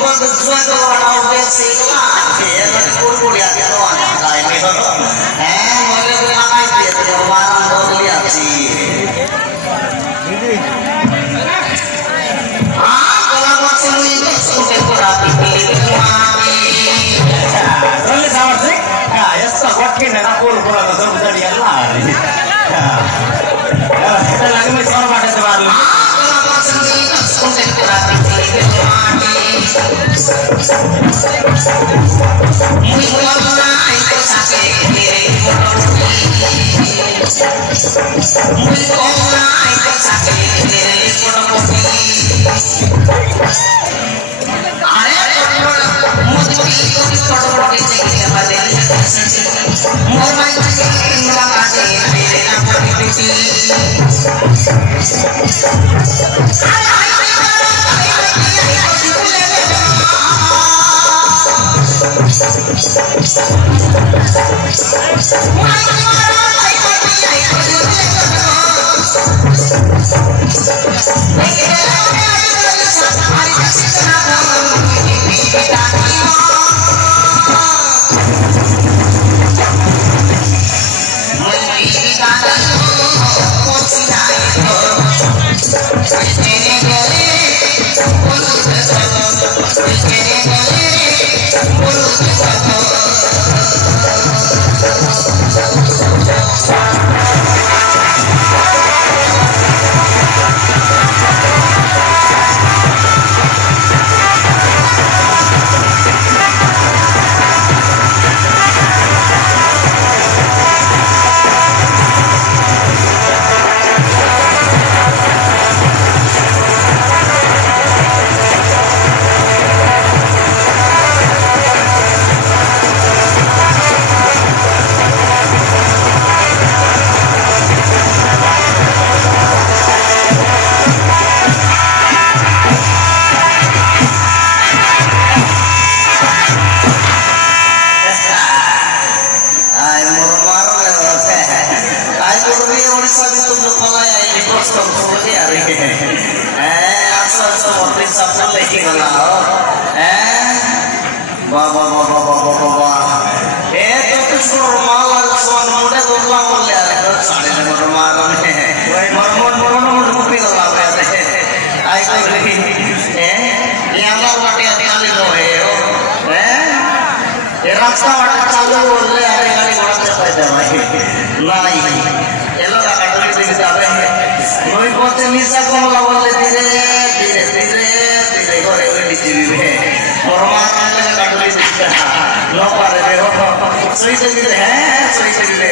suatu orang biasa dia kuliah di luar ini boleh bermain dia di orang lihat sih kalau masih itu sudah berapi boleh sama sih ya sesuatu yang nak pura-pura tu sudah dia lari kita lagi macam pada sebar kalau masih itu sudah berapi muy buena y cosa que quiere muy buena y cosa que quiere रास्ता वाटा चालू बोलले अरे गाड़ी घोड़ा से पैदा भाई नहीं ये लोग काटली दिख जावे नई पथे निशा कमला बोले धीरे धीरे धीरे धीरे घरे बैठी जीवे मोर मां काले काटली दिख नो पारे हो सही से है सही से